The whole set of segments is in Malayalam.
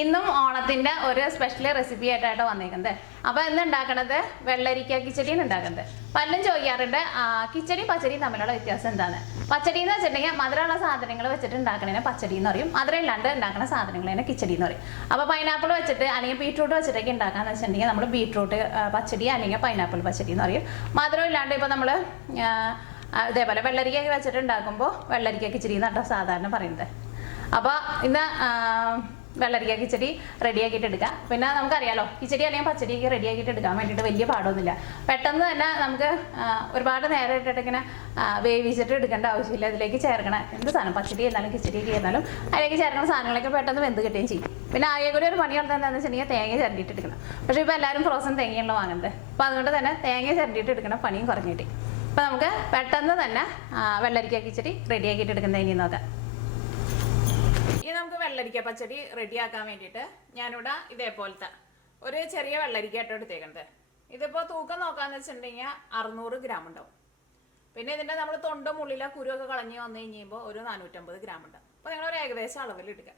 ഇന്നും ഓണത്തിന്റെ ഒരു സ്പെഷ്യൽ റെസിപ്പി ആയിട്ടാണ് വന്നേക്കുന്നത്. അപ്പോൾ ഇന്ന് ഉണ്ടാക്കുന്നത് വെള്ളരിക്ക കിച്ചടിയാണ് ഉണ്ടാക്കുന്നത്. പലരും ചോദിക്കാറുണ്ട് കിച്ചടി പച്ചടിയും തമ്മിലുള്ള വ്യത്യാസം എന്താണ്. പച്ചടി എന്ന് വെച്ചിട്ടുണ്ടെങ്കിൽ മധുരമുള്ള സാധനങ്ങൾ വെച്ചിട്ട് ഉണ്ടാക്കണതിന് പച്ചടി എന്ന് പറയും, മധുരം ഇല്ലാണ്ട് ഉണ്ടാക്കുന്ന സാധനങ്ങളെ കിച്ചടി എന്ന് പറയും. അപ്പോൾ പൈനാപ്പിൾ വെച്ചിട്ട് അല്ലെങ്കിൽ ബീട്രൂട്ട് വെച്ചിട്ടൊക്കെ ഉണ്ടാക്കാന്ന് വെച്ചിട്ടുണ്ടെങ്കിൽ നമ്മൾ ബീട്രൂട്ട് പച്ചടി അല്ലെങ്കിൽ പൈനാപ്പിൾ പച്ചടി എന്ന് പറയും. മധുരം ഇല്ലാണ്ട് ഇപ്പോൾ നമ്മൾ ഇതേപോലെ വെള്ളരിക്ക വെച്ചിട്ട് ഉണ്ടാക്കുമ്പോൾ വെള്ളരിക്ക കിച്ചടി എന്നാട്ടോ സാധാരണ പറയുന്നത്. അപ്പോൾ ഇന്ന് വെള്ളരിക്ക കിച്ചടി റെഡിയാക്കിയിട്ട് എടുക്കുക. പിന്നെ നമുക്കറിയാലോ കിച്ചടി അല്ലെങ്കിൽ പച്ചടിയൊക്കെ റെഡിയാക്കിയിട്ട് എടുക്കാൻ വേണ്ടിയിട്ട് വലിയ പാടൊന്നുമില്ല. പെട്ടെന്ന് തന്നെ നമുക്ക് ഒരുപാട് നേരം ഇട്ടിട്ട് ഇങ്ങനെ വേവിച്ചിട്ട് എടുക്കേണ്ട ആവശ്യമില്ല. ഇതിലേക്ക് ചേർക്കണം എന്ത് സാധനം പച്ചടി ആയിരുന്നാലും കിച്ചടിയൊക്കെ ആയിരുന്നാലും അതിലേക്ക് ചേർക്കുന്ന സാധനങ്ങളൊക്കെ പെട്ടെന്ന് വെന്ത് കിട്ടുകയും ചെയ്യും. പിന്നെ ആകെ കൂടി ഒരു പണിയുള്ളത് എന്താണെന്ന് വെച്ചിട്ടുണ്ടെങ്കിൽ തേങ്ങ ചിരണ്ടിയിട്ട് എടുക്കണം. പക്ഷേ ഇപ്പോൾ എല്ലാവരും ഫ്രോസൺ തേങ്ങയാണല്ലോ വാങ്ങുന്നത്. അപ്പോൾ അതുകൊണ്ട് തന്നെ തേങ്ങ ചിരണ്ടിയിട്ട് എടുക്കണം, പണിയും കുറഞ്ഞിട്ട്. അപ്പോൾ നമുക്ക് പെട്ടെന്ന് തന്നെ വെള്ളരിക്ക കിച്ചടി റെഡിയാക്കിയിട്ട് എടുക്കുന്നത് ഇനി നോക്കാം. ഇനി നമുക്ക് വെള്ളരിക്ക പച്ചടി റെഡിയാക്കാൻ വേണ്ടിയിട്ട് ഞാനിവിടെ ഇതേപോലത്തെ ഒരു ചെറിയ വെള്ളരിക്ക ആയിട്ട് എടുത്തേക്കുന്നത്. ഇതിപ്പോൾ തൂക്കം നോക്കാന്ന് വെച്ചിട്ടുണ്ടെങ്കിൽ 600 ഗ്രാം ഉണ്ടാവും. പിന്നെ ഇതിൻ്റെ നമ്മൾ തൊണ്ടും ഉള്ളിലെ കുരുവൊക്കെ കളഞ്ഞ് വന്നു കഴിയുമ്പോൾ ഒരു 450 ഗ്രാം ഉണ്ട്. അപ്പോൾ നിങ്ങളൊരു ഏകദേശം അളവിൽ എടുക്കുക.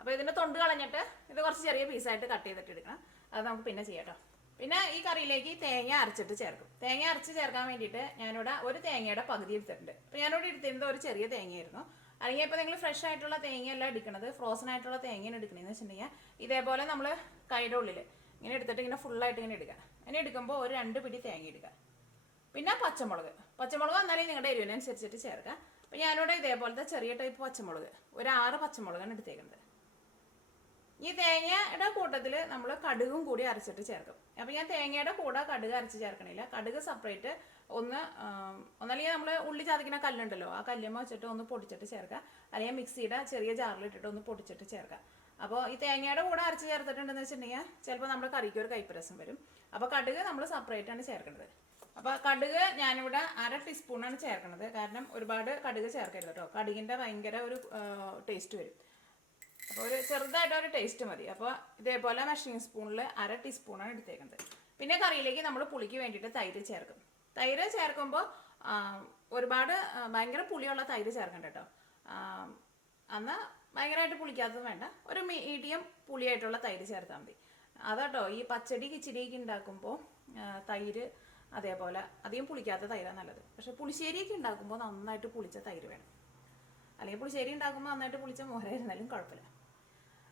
അപ്പോൾ ഇതിൻ്റെ തൊണ്ട് കളഞ്ഞിട്ട് ഇത് കുറച്ച് ചെറിയ പീസായിട്ട് കട്ട് ചെയ്തിട്ട് എടുക്കണം. അത് നമുക്ക് പിന്നെ ചെയ്യാം കേട്ടോ. പിന്നെ ഈ കറിയിലേക്ക് തേങ്ങ അരച്ചിട്ട് ചേർക്കും. തേങ്ങ അരച്ച് ചേർക്കാൻ വേണ്ടിയിട്ട് ഞാനിവിടെ ഒരു തേങ്ങയുടെ പകുതി എടുത്തിട്ടുണ്ട്. അപ്പോൾ ഞാനിവിടെ എടുത്തിരുന്നത് ഒരു ചെറിയ തേങ്ങയായിരുന്നു. അല്ലെങ്കിൽ ഇപ്പോൾ നിങ്ങൾ ഫ്രഷ് ആയിട്ടുള്ള തേങ്ങയല്ല എടുക്കുന്നത്, ഫ്രോസൺ ആയിട്ടുള്ള തേങ്ങയാണ് എടുക്കണമെന്ന് വെച്ചിട്ടുണ്ടെങ്കിൽ ഇതേപോലെ നമ്മൾ കൈയുടെ ഉള്ളിൽ ഇങ്ങനെ എടുത്തിട്ട് ഇങ്ങനെ ഫുള്ളായിട്ട് ഇങ്ങനെ എടുക്കുക. അങ്ങനെ എടുക്കുമ്പോൾ ഒരു 2 പിടി തേങ്ങ എടുക്കുക. പിന്നെ പച്ചമുളക് വന്നാലേ നിങ്ങളുടെ എരിവിനനുസരിച്ചിട്ട് ചേർക്കുക. അപ്പോൾ ഞാനിവിടെ ഇതേപോലത്തെ ചെറിയ ടൈപ്പ് പച്ചമുളക് ഒരു 6 പച്ചമുളകാണ് എടുത്തേക്കുന്നത്. ഈ തേങ്ങയുടെ കൂട്ടത്തിൽ നമ്മൾ കടുകും കൂടി അരച്ചിട്ട് ചേർക്കും. അപ്പോൾ ഞാൻ തേങ്ങയുടെ കൂടെ കടുക് അരച്ച് ചേർക്കണില്ല. കടുക് സെപ്പറേറ്റ് ഒന്നല്ലെങ്കിൽ നമ്മൾ ഉള്ളി ചതക്കുന്ന കല്ലുണ്ടല്ലോ, ആ കല്ലുമ്മ വെച്ചിട്ട് ഒന്ന് പൊടിച്ചിട്ട് ചേർക്കുക. അല്ലെങ്കിൽ മിക്സിയുടെ ചെറിയ ജാറിലിട്ടിട്ട് ഒന്ന് പൊടിച്ചിട്ട് ചേർക്കുക. അപ്പോൾ ഈ തേങ്ങയുടെ കൂടെ അരച്ച് ചേർത്തിട്ടുണ്ടെന്ന് വെച്ചിട്ടുണ്ടെങ്കിൽ ചിലപ്പോൾ നമ്മുടെ കറിക്ക് ഒരു കൈപ്പരസം വരും. അപ്പോൾ കടുക് നമ്മൾ സെപ്പറേറ്റ് ആണ് ചേർക്കുന്നത്. അപ്പോൾ കടുക് ഞാനിവിടെ 1/2 ടീസ്പൂണാണ് ചേർക്കുന്നത്. കാരണം ഒരുപാട് കടുക് ചേർക്കരുത് കേട്ടോ, കടുകിൻ്റെ ഭയങ്കര ഒരു ടേസ്റ്റ് വരും. അപ്പോൾ ഒരു ചെറുതായിട്ടൊരു ടേസ്റ്റ് മതി. അപ്പോൾ ഇതേപോലെ മെഷറിംഗ് സ്പൂണിൽ 1/2 ടീസ്പൂണാണ് എടുത്തേക്കുന്നത്. പിന്നെ കറിയിലേക്ക് നമ്മൾ പുളിക്ക് വേണ്ടിയിട്ട് തൈര് ചേർക്കും. തൈര് ചേർക്കുമ്പോൾ ഒരുപാട് ഭയങ്കര പുളിയുള്ള തൈര് ചേർക്കണ്ട കേട്ടോ. എന്നാൽ ഭയങ്കരമായിട്ട് പുളിക്കാത്തതും വേണ്ട, ഒരു മീഡിയം പുളിയായിട്ടുള്ള തൈര് ചേർത്താൽ മതി. അതാട്ടോ ഈ പച്ചടി കിച്ചടിയൊക്കെ ഉണ്ടാക്കുമ്പോൾ തൈര് അതേപോലെ അധികം പുളിക്കാത്ത തൈരാണ് നല്ലത്. പക്ഷേ പുളിശ്ശേരിയൊക്കെ ഉണ്ടാക്കുമ്പോൾ നന്നായിട്ട് പുളിച്ച തൈര് വേണം. അല്ലെങ്കിൽ പുളിശ്ശേരി ഉണ്ടാക്കുമ്പോൾ നന്നായിട്ട് പുളിച്ച മോരായിരുന്നാലും കുഴപ്പമില്ല.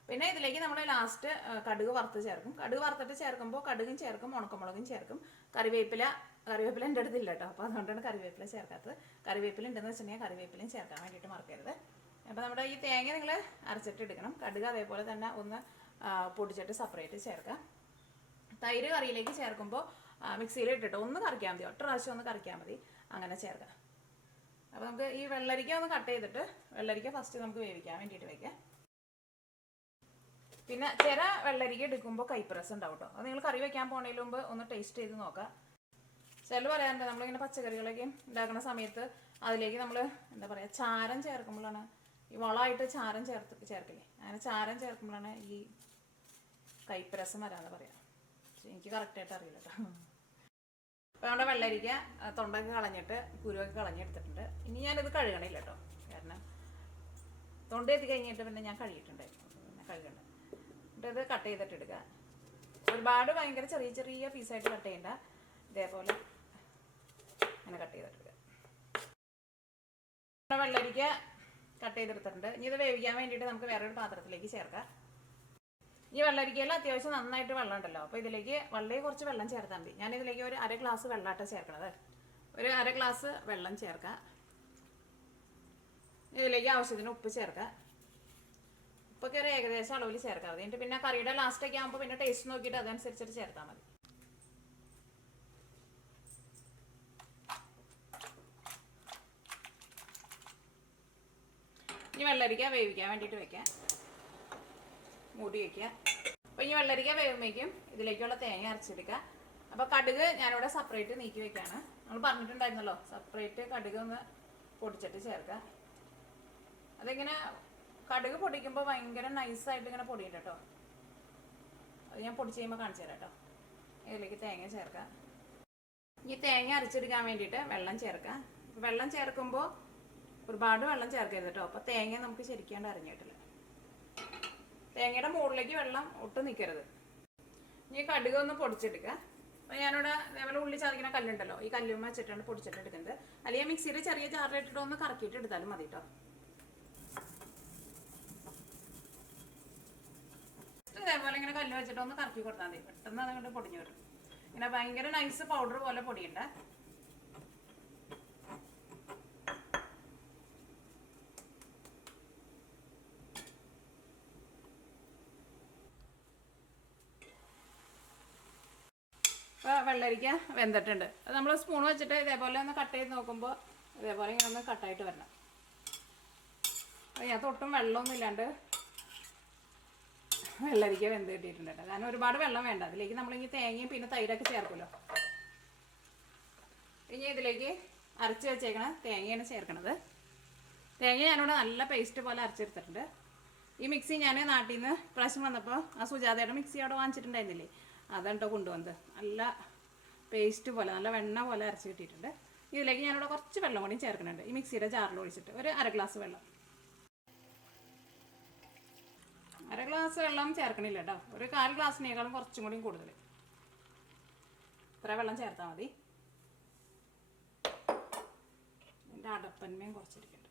പിന്നെ ഇതിലേക്ക് നമ്മൾ ലാസ്റ്റ് കടുക് വറുത്ത് ചേർക്കും. കടുക് വറുത്തിട്ട് ചേർക്കുമ്പോൾ കടുകും ചേർക്കും, ഉണക്കമുളകും ചേർക്കും, കറിവേപ്പില എൻ്റെ അടുത്തില്ല കേട്ടോ. അപ്പോൾ അതുകൊണ്ടാണ് കറിവേപ്പില ചേർക്കാത്തത്. കറിവേപ്പില ഉണ്ടെന്ന് വെച്ചിട്ടുണ്ടെങ്കിൽ കറിവേപ്പിലയും ചേർക്കാൻ വേണ്ടിയിട്ട് മറക്കരുത്. അപ്പോൾ നമ്മുടെ ഈ തേങ്ങ നിങ്ങൾ അരച്ചിട്ട് എടുക്കണം. കടുക് അതേപോലെ തന്നെ ഒന്ന് പൊടിച്ചിട്ട് സെപ്പറേറ്റ് ചേർക്കുക. തൈര് കറിയിലേക്ക് ചേർക്കുമ്പോൾ മിക്സിയിൽ ഇട്ടിട്ട് ഒന്ന് കറിക്കാൻ മതി, ഒറ്റ പ്രാവശ്യം ഒന്ന് കറിക്കാൻ മതി, അങ്ങനെ ചേർക്കുക. അപ്പോൾ നമുക്ക് ഈ വെള്ളരിക്ക ഒന്ന് കട്ട് ചെയ്തിട്ട് വെള്ളരിക്ക ഫസ്റ്റ് നമുക്ക് വേവിക്കാൻ വേണ്ടിയിട്ട് വയ്ക്കാം. പിന്നെ ചില വെള്ളരിക്ക എടുക്കുമ്പോൾ കൈപ്രസ് ഉണ്ടാവും കേട്ടോ. അത് നിങ്ങൾ കറി വയ്ക്കാൻ പോകുന്നതിന് മുമ്പ് ഒന്ന് ടേസ്റ്റ് ചെയ്ത് നോക്കാം. ചില പറയാറുണ്ട് നമ്മളിങ്ങനെ പച്ചക്കറികളൊക്കെ ഉണ്ടാക്കുന്ന സമയത്ത് അതിലേക്ക് നമ്മൾ എന്താ പറയുക ചാരം ചേർക്കുമ്പോഴാണ് ഈ വളമായിട്ട് ചാരം ചേർക്കില്ലേ, അങ്ങനെ ചാരം ചേർക്കുമ്പോഴാണ് ഈ കൈപ്രസം വരാമെന്ന് പറയാം. എനിക്ക് കറക്റ്റായിട്ട് അറിയില്ല കേട്ടോ. അപ്പോൾ നമ്മുടെ വെള്ളരിക്ക തൊണ്ടൊക്കെ കളഞ്ഞിട്ട് കുരുവൊക്കെ കളഞ്ഞെടുത്തിട്ടുണ്ട്. ഇനി ഞാനിത് കഴുകണില്ല കേട്ടോ, കാരണം തൊണ്ട എത്തി കഴിഞ്ഞിട്ട് പിന്നെ ഞാൻ കഴുകിയിട്ടുണ്ടായിരുന്നു, പിന്നെ കഴുകണ്ട. എന്നിട്ട് ഇത് കട്ട് ചെയ്തിട്ട് എടുക്കുക. ഒരുപാട് ഭയങ്കര ചെറിയ ചെറിയ പീസായിട്ട് കട്ട് ചെയ്യണ്ട, ഇതേപോലെ അങ്ങനെ കട്ട് ചെയ്തിട്ടെടുക്കുക. വെള്ളരിക്ക കട്ട് ചെയ്തെടുത്തിട്ടുണ്ട്. ഇനി ഇത് വേവിക്കാൻ വേണ്ടിയിട്ട് നമുക്ക് വേറൊരു പാത്രത്തിലേക്ക് ചേർക്കാം. ഈ വെള്ളരിക്കയിൽ അത്യാവശ്യം നന്നായിട്ട് വെള്ളം ഉണ്ടല്ലോ, അപ്പോൾ ഇതിലേക്ക് വളരെ കുറച്ച് വെള്ളം ചേർത്താൽ മതി. ഞാനിതിലേക്ക് ഒരു 1/2 ഗ്ലാസ് വെള്ളമായിട്ട് ചേർക്കണത്. ഒരു 1/2 ഗ്ലാസ് വെള്ളം ചേർക്കുക. ഇതിലേക്ക് ആവശ്യത്തിന് ഉപ്പ് ചേർക്കുക. ഉപ്പൊക്കെ ഒരു ഏകദേശം അളവിൽ ചേർക്കാം. അതിൻ്റെ പിന്നെ കറിയുടെ ലാസ്റ്റൊക്കെ ആകുമ്പോൾ പിന്നെ ടേസ്റ്റ് നോക്കിയിട്ട് അതനുസരിച്ചിട്ട് ചേർത്താൽ മതി. ഇനി വെള്ളരിക്ക വേവിക്കാൻ വേണ്ടിയിട്ട് വെക്കാം, മൂടി വയ്ക്കുക. അപ്പോൾ ഈ വെള്ളരിക്ക വേവുമ്പോഴേക്കും ഇതിലേക്കുള്ള തേങ്ങ അരച്ചെടുക്കുക. അപ്പോൾ കടുക് ഞാനിവിടെ സെപ്പറേറ്റ് നീക്കി വെക്കുകയാണ്. നമ്മൾ പറഞ്ഞിട്ടുണ്ടായിരുന്നല്ലോ സെപ്പറേറ്റ് കടുക് ഒന്ന് പൊടിച്ചിട്ട് ചേർക്കുക. അതിങ്ങനെ കടുക് പൊടിക്കുമ്പോൾ ഭയങ്കര നൈസായിട്ട് ഇങ്ങനെ പൊടിയുണ്ട് കേട്ടോ. അത് ഞാൻ പൊടിച്ച് കഴിയുമ്പോൾ കാണിച്ചു തരാം കേട്ടോ. ഇതിലേക്ക് തേങ്ങ ചേർക്കുക. ഈ തേങ്ങ അരച്ചെടുക്കാൻ വേണ്ടിയിട്ട് വെള്ളം ചേർക്കുക. വെള്ളം ചേർക്കുമ്പോൾ ഒരുപാട് വെള്ളം ചേർക്കരുത് കേട്ടോ, അപ്പോൾ തേങ്ങ നമുക്ക് ശരിക്കാണ്ട് അരഞ്ഞിട്ടില്ല. തേങ്ങയുടെ മുകളിലേക്ക് വെള്ളം ഒട്ടും നിൽക്കരുത്. ഇനി കടുക് ഒന്ന് പൊടിച്ചെടുക്കുക. അപ്പോൾ ഞാനിവിടെ അതേപോലെ ഉള്ളി ചതക്കുന്ന കല്ലുണ്ടല്ലോ, ഈ കല്ലുമ്മ വെച്ചിട്ടാണ് പൊടിച്ചിട്ട് എടുക്കുന്നത്. അല്ലെങ്കിൽ മിക്സിയിൽ ചെറിയ ജാറിലിട്ടിട്ട് ഒന്ന് കറക്കിയിട്ട് എടുത്താലും മതി കേട്ടോ. ഇതേപോലെ ഇങ്ങനെ കല്ല് വെച്ചിട്ട് ഒന്ന് കറക്കി കൊടുത്താൽ മതി, പെട്ടെന്ന് അതങ്ങോട്ട് പൊടിഞ്ഞു വരും. ഇങ്ങനെ ഭയങ്കര നൈസ് പൗഡർ പോലെ പൊടിയുണ്ട്. ഇപ്പോൾ വെള്ളരിക്ക വെന്തിട്ടുണ്ട്. അത് നമ്മൾ സ്പൂൺ വെച്ചിട്ട് ഇതേപോലെ ഒന്ന് കട്ട് ചെയ്ത് നോക്കുമ്പോൾ ഇതേപോലെ ഇങ്ങനെ ഒന്ന് കട്ടായിട്ട് വരണം. അതിനകത്ത് ഒട്ടും വെള്ളമൊന്നും ഇല്ലാണ്ട് വെള്ളരിക്ക വെന്ത് കിട്ടിയിട്ടുണ്ട്. കാരണം ഒരുപാട് വെള്ളം വേണ്ട. അതിലേക്ക് നമ്മളിങ്ങനെ തേങ്ങയും പിന്നെ തൈരൊക്കെ ചേർക്കുമല്ലോ. ഇനി ഇതിലേക്ക് അരച്ച് വെച്ചേക്കണ തേങ്ങയാണ് ചേർക്കണത്. തേങ്ങ ഞാനിവിടെ നല്ല പേസ്റ്റ് പോലെ അരച്ചെടുത്തിട്ടുണ്ട്. ഈ മിക്സി ഞാൻ നാട്ടിൽ നിന്ന് പ്രാവശ്യം വന്നപ്പോൾ ആ സുജാതയുടെ മിക്സി അവിടെ വാങ്ങിച്ചിട്ടുണ്ടായിരുന്നില്ലേ, അതെന്തോ കൊണ്ടുവന്നത്. നല്ല പേസ്റ്റ് പോലെ നല്ല വെണ്ണ പോലെ അരച്ച് കിട്ടിയിട്ടുണ്ട്. ഇതിലേക്ക് ഞാനിവിടെ കുറച്ച് വെള്ളം കൂടി ചേർക്കുന്നുണ്ട്. ഈ മിക്സിയുടെ ജാറിൽ ഒഴിച്ചിട്ട് ഒരു 1/2 ഗ്ലാസ് വെള്ളം. 1/2 ഗ്ലാസ് വെള്ളം ചേർക്കണില്ല കേട്ടോ, ഒരു 1/4 ഗ്ലാസ്സിനേക്കാളും കുറച്ചും കൂടി കൂടുതൽ. ഇത്ര വെള്ളം ചേർത്താൽ മതി. എൻ്റെ അടപ്പന്മയും കുറച്ചിരിക്കുന്നുണ്ട്.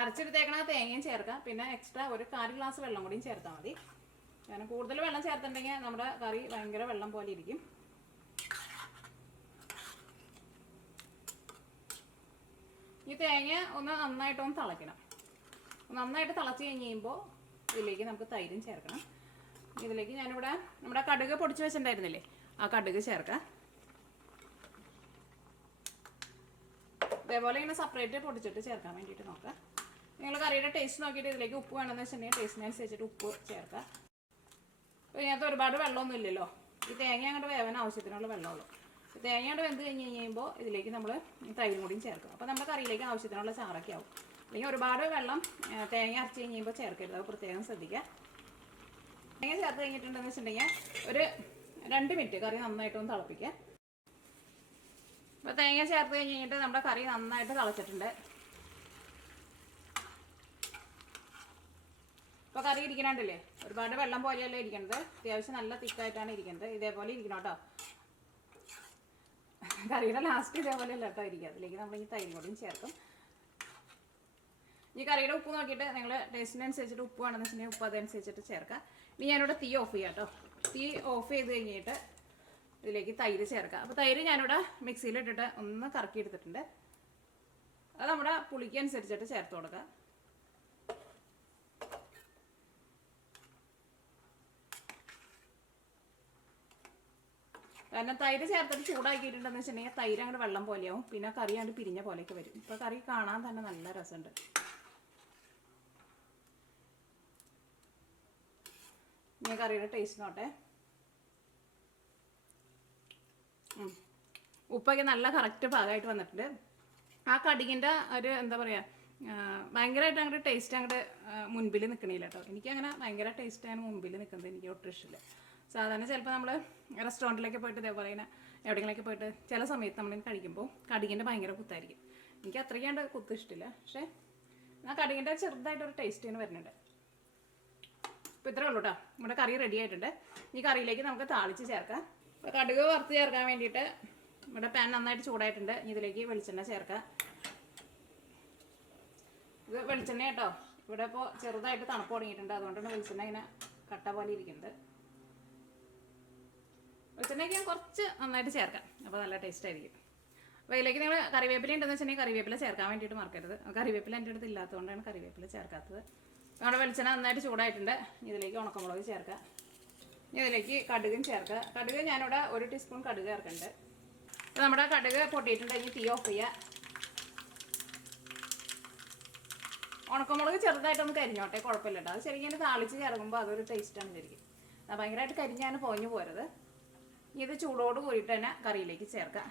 അരച്ചെടുത്തേക്കണ തേങ്ങയും ചേർക്കാം, പിന്നെ എക്സ്ട്രാ ഒരു 1/4 ഗ്ലാസ് വെള്ളം കൂടിയും ചേർത്താൽ മതി. കാരണം കൂടുതൽ വെള്ളം ചേർത്തിട്ടുണ്ടെങ്കിൽ നമ്മുടെ കറി ഭയങ്കര വെള്ളം പോലെ ഇരിക്കും. ഈ തേങ്ങ ഒന്ന് നന്നായിട്ടൊന്ന് തിളയ്ക്കണം. നന്നായിട്ട് തിളച്ച് കഴിഞ്ഞ് കഴിയുമ്പോൾ ഇതിലേക്ക് നമുക്ക് തൈരും ചേർക്കണം. ഇതിലേക്ക് ഞാനിവിടെ നമ്മുടെ കടുക് പൊടിച്ച് വെച്ചിട്ടുണ്ടായിരുന്നില്ലേ, ആ കടുക് ചേർക്കാം. ഇതേപോലെ ഇങ്ങനെ സെപ്പറേറ്റ് പൊടിച്ചിട്ട് ചേർക്കാൻ വേണ്ടിയിട്ട് നോക്കാം. നിങ്ങൾ കറിയുടെ ടേസ്റ്റ് നോക്കിയിട്ട് ഇതിലേക്ക് ഉപ്പ് വേണമെന്ന് വെച്ചിട്ടുണ്ടെങ്കിൽ ടേസ്റ്റിനനുസരിച്ചിട്ട് ഉപ്പ് ചേർക്കാം. അപ്പോൾ ഇതിനകത്ത് ഒരുപാട് വെള്ളമൊന്നും ഇല്ലല്ലോ, ഈ തേങ്ങ അങ്ങോട്ട് വേവാൻ ആവശ്യത്തിനുള്ള വെള്ളമുള്ളൂ. തേങ്ങ അങ്ങോട്ട് വെന്ത് കഴിഞ്ഞ് കഴിയുമ്പോൾ ഇതിലേക്ക് നമ്മൾ തൈരും കൂടിയും ചേർക്കും. അപ്പോൾ നമ്മുടെ കറിയിലേക്ക് ആവശ്യത്തിനുള്ള ചാറൊക്കെ ആവും. അല്ലെങ്കിൽ ഒരുപാട് വെള്ളം തേങ്ങ അരച്ച് കഴിയുമ്പോൾ ചേർക്കരുത്, അത് പ്രത്യേകം ശ്രദ്ധിക്കുക. തേങ്ങ ചേർത്ത് കഴിഞ്ഞിട്ടുണ്ടെന്ന് വെച്ചിട്ടുണ്ടെങ്കിൽ ഒരു 2 മിനിറ്റ് കറി നന്നായിട്ടൊന്ന് തിളപ്പിക്കുക. അപ്പോൾ തേങ്ങ ചേർത്ത് കഴിഞ്ഞിട്ട് നമ്മുടെ കറി നന്നായിട്ട് തിളച്ചിട്ടുണ്ട്. ഇപ്പോൾ കറി ഇരിക്കണുണ്ടല്ലേ, ഒരുപാട് വെള്ളം പോലെയല്ല ഇരിക്കുന്നത്, അത്യാവശ്യം നല്ല തിക്കായിട്ടാണ് ഇരിക്കുന്നത്. ഇതേപോലെ ഇരിക്കണം കേട്ടോ. കറിയുടെ ലാസ്റ്റ് ഇതേപോലെ അല്ല കേട്ടോ ഇരിക്കുക. അതിലേക്ക് നമ്മൾ ഈ തൈരും കൂടിയും ചേർക്കും. ഈ കറിയുടെ ഉപ്പ് നോക്കിയിട്ട് നിങ്ങൾ ടേസ്റ്റിനനുസരിച്ചിട്ട് ഉപ്പ് വേണമെന്ന് വെച്ചിട്ടുണ്ടെങ്കിൽ ഉപ്പ് അതനുസരിച്ചിട്ട് ചേർക്കാം. ഇനി ഞാനിവിടെ തീ ഓഫ് ചെയ്യാം കേട്ടോ. തീ ഓഫ് ചെയ്ത് കഴിഞ്ഞിട്ട് ഇതിലേക്ക് തൈര് ചേർക്കാം. അപ്പോൾ തൈര് ഞാനിവിടെ മിക്സിയിലിട്ടിട്ട് ഒന്ന് കറക്കി എടുത്തിട്ടുണ്ട്. അത് നമ്മുടെ പുളിക്ക് അനുസരിച്ചിട്ട് ചേർത്ത് കൊടുക്കാം. കാരണം തൈര് ചേർത്തിട്ട് ചൂടാക്കിയിട്ടുണ്ടെന്ന് വെച്ചിട്ടുണ്ടെങ്കിൽ തൈര് അങ്ങോട്ട് വെള്ളം പോലെയാവും, പിന്നെ കറി അങ്ങോട്ട് പിരിഞ്ഞ പോലെയൊക്കെ വരും. ഇപ്പോൾ കറി കാണാൻ തന്നെ നല്ല രസമുണ്ട്. ഇനി കറിയുടെ ടേസ്റ്റ് നോട്ടെ. ഉപ്പൊക്കെ നല്ല കറക്റ്റ് പാകമായിട്ട് വന്നിട്ടുണ്ട്. ആ കടുകിൻ്റെ ഒരു എന്താ പറയുക, ഭയങ്കരമായിട്ട് അങ്ങോട്ട് ടേസ്റ്റ് അങ്ങോട്ട് മുൻപിൽ നിൽക്കണില്ല കേട്ടോ. എനിക്കങ്ങനെ ഭയങ്കര ടേസ്റ്റാണ് മുൻപിൽ നിൽക്കുന്നത്, എനിക്ക് ഒട്ടും ഇഷ്ടമില്ല. സാധാരണ ചിലപ്പോൾ നമ്മൾ റെസ്റ്റോറൻറ്റിലേക്ക് പോയിട്ട് ഇതേപോലെ ഇങ്ങനെ എവിടെയെങ്കിലൊക്കെ പോയിട്ട് ചില സമയത്ത് നമ്മളിങ്ങനെ കഴിക്കുമ്പോൾ കടുകിൻ്റെ ഭയങ്കര കുത്തായിരിക്കും. എനിക്ക് അത്രയ്ക്കാണ്ട് കുത്ത് ഇഷ്ടമില്ല, പക്ഷേ ആ കടുകിൻ്റെ ചെറുതായിട്ടൊരു ടേസ്റ്റ് ഇങ്ങനെ വരുന്നുണ്ട്. ഇപ്പോൾ ഇത്രേ ഉള്ളൂ കേട്ടോ, നമ്മുടെ കറി റെഡി ആയിട്ടുണ്ട്. ഈ കറിയിലേക്ക് നമുക്ക് താളിച്ച് ചേർക്കാം. അപ്പോൾ കടുക് വറുത്ത് ചേർക്കാൻ വേണ്ടിയിട്ട് നമ്മുടെ പാൻ നന്നായിട്ട് ചൂടായിട്ടുണ്ട്. ഇതിലേക്ക് വെളിച്ചെണ്ണ ചേർക്കാം. ഇത് വെളിച്ചെണ്ണ കേട്ടോ, ഇവിടെ ഇപ്പോൾ ചെറുതായിട്ട് തണുപ്പ് തുടങ്ങിയിട്ടുണ്ട്, അതുകൊണ്ടാണ് വെളിച്ചെണ്ണ ഇങ്ങനെ കട്ട പോലെ ഇരിക്കുന്നത്. വെളിച്ചെണ്ണയ്ക്ക് ഞാൻ കുറച്ച് നന്നായിട്ട് ചേർക്കാം, അപ്പോൾ നല്ല ടേസ്റ്റ് ആയിരിക്കും. അപ്പോൾ ഇതിലേക്ക് നിങ്ങൾ കറിവേപ്പില ഉണ്ടെന്ന് വെച്ചിട്ടുണ്ടെങ്കിൽ കറിവേപ്പില ചേർക്കാൻ വേണ്ടിയിട്ട് മറക്കരുത്. കറിവേപ്പില എൻ്റെ അടുത്ത് ഇല്ലാത്തതുകൊണ്ടാണ് കറിവേപ്പില ചേർക്കാത്തത്. നമ്മുടെ വെളിച്ചെണ്ണ നന്നായിട്ട് ചൂടായിട്ടുണ്ട്. ഇതിലേക്ക് ഉണക്കമുളക് ചേർക്കാം. ഇതിലേക്ക് കടുകും ചേർക്കുക. കടുക് ഞാനിവിടെ 1 ടീസ്പൂൺ കടുക് ചേർക്കുന്നുണ്ട്. അപ്പോൾ നമ്മുടെ കടുക് പൊട്ടിയിട്ടുണ്ടെങ്കിൽ തീ ഓഫ് ചെയ്യുക. ഉണക്കമുളക് ചെറുതായിട്ടൊന്ന് കരിഞ്ഞോട്ടെ, കുഴപ്പമില്ല കേട്ടോ. അത് ശരിക്കും താളിച്ച് ചേർക്കുമ്പോൾ അതൊരു ടേസ്റ്റാണ് ശരിക്കും. ഭയങ്കരമായിട്ട് കരിഞ്ഞാണ് പോഞ്ഞു പോരുത്. ഇത് ചൂടോട് കൂടിയിട്ട് തന്നെ കറിയിലേക്ക് ചേർക്കാം.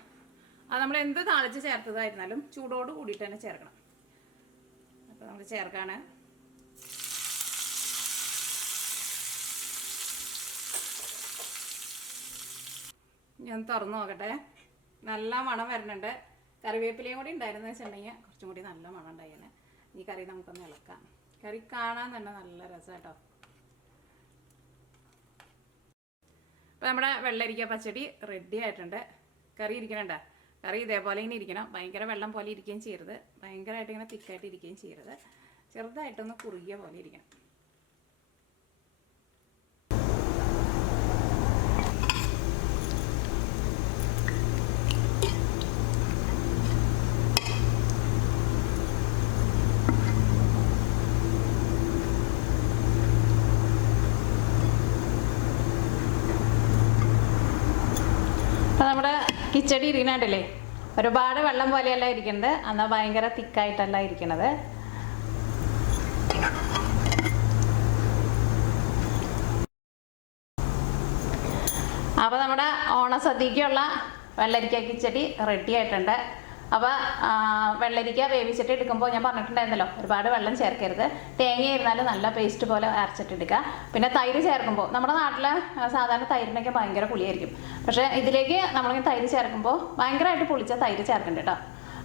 അത് നമ്മൾ എന്ത് താളിച്ച് ചേർത്തതായിരുന്നാലും ചൂടോട് കൂടിയിട്ട് തന്നെ ചേർക്കണം. അപ്പോൾ നമ്മൾ ചേർക്കാണ്. ഞാൻ തുറന്നു നോക്കട്ടെ. നല്ല മണം വരുന്നുണ്ട്. കറിവേപ്പിലയും കൂടി ഉണ്ടായിരുന്നു വെച്ചിട്ടുണ്ടെങ്കിൽ കുറച്ചും കൂടി നല്ല മണം ഉണ്ടായിരുന്നു. ഈ കറി നമുക്കൊന്ന് ഇളക്കാം. കറി കാണാൻ തന്നെ നല്ല രസം കേട്ടോ. നമ്മുടെ വെള്ളരിക്ക പച്ചടി റെഡി ആയിട്ടുണ്ട്. കറി ഇരിക്കണണ്ട, കറി ഇതേപോലെ ഇങ്ങനെ ഇരിക്കണം. ഭയങ്കര വെള്ളം പോലെ ഇരിക്കുകയും ചെയ്യരുത്, ഭയങ്കരമായിട്ട് ഇങ്ങനെ തിക്കായിട്ട് ഇരിക്കുകയും ചെയ്യരുത്. ചെറുതായിട്ടൊന്ന് കുറുകിയ പോലെ ഇരിക്കണം. അപ്പോൾ നമ്മുടെ കിച്ചടി ഇരിക്കണുണ്ടല്ലേ, ഒരുപാട് വെള്ളം പോലെയല്ല ഇരിക്കുന്നത്, എന്നാൽ ഭയങ്കര തിക്കായിട്ടല്ല ഇരിക്കണത്. അപ്പോൾ നമ്മുടെ ഓണസദ്യക്കുള്ള വെള്ളരിക്ക കിച്ചടി റെഡി ആയിട്ടുണ്ട്. അപ്പോൾ വെള്ളരിക്ക വേവിച്ചിട്ട് എടുക്കുമ്പോൾ ഞാൻ പറഞ്ഞിട്ടുണ്ടായിരുന്നല്ലോ, ഒരുപാട് വെള്ളം ചേർക്കരുത്. തേങ്ങ ഇരുന്നാലും നല്ല പേസ്റ്റ് പോലെ അരച്ചിട്ടെടുക്കുക. പിന്നെ തൈര് ചേർക്കുമ്പോൾ, നമ്മുടെ നാട്ടിൽ സാധാരണ തൈരിനൊക്കെ ഭയങ്കര പുളിയായിരിക്കും. പക്ഷേ ഇതിലേക്ക് നമ്മളിങ്ങനെ തൈര് ചേർക്കുമ്പോൾ ഭയങ്കരമായിട്ട് പുളിച്ച തൈര് ചേർക്കണ്ട കേട്ടോ.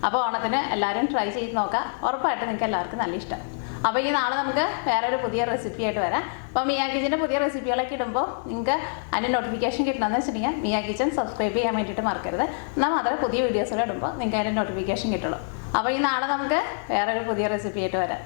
അപ്പോൾ ഓണത്തിന് എല്ലാവരും ട്രൈ ചെയ്ത് നോക്കാം, ഉറപ്പായിട്ട് നിങ്ങൾക്ക് എല്ലാവർക്കും നല്ല ഇഷ്ടം. അപ്പോൾ ഈ നാളെ നമുക്ക് വേറൊരു പുതിയ റെസിപ്പി ആയിട്ട് വരാം. അപ്പോൾ മിയ കിച്ചൻ്റെ പുതിയ റെസിപ്പികളൊക്കെ ഇടുമ്പോൾ നിങ്ങൾക്ക് അതിൻ്റെ നോട്ടിഫിക്കേഷൻ കിട്ടണമെന്ന് വെച്ചിട്ടുണ്ടെങ്കിൽ മിയ കിച്ചൻ സബ്സ്ക്രൈബ് ചെയ്യാൻ വേണ്ടിയിട്ട് മറക്കരുത്. എന്നാൽ മാത്രമേ പുതിയ വീഡിയോസുകൾ ഇടുമ്പോൾ നിങ്ങൾക്ക് അതിൻ്റെ നോട്ടിഫിക്കേഷൻ കിട്ടുള്ളൂ. അപ്പോൾ ഈ നാളെ നമുക്ക് വേറൊരു പുതിയ റെസിപ്പി ആയിട്ട് വരാം.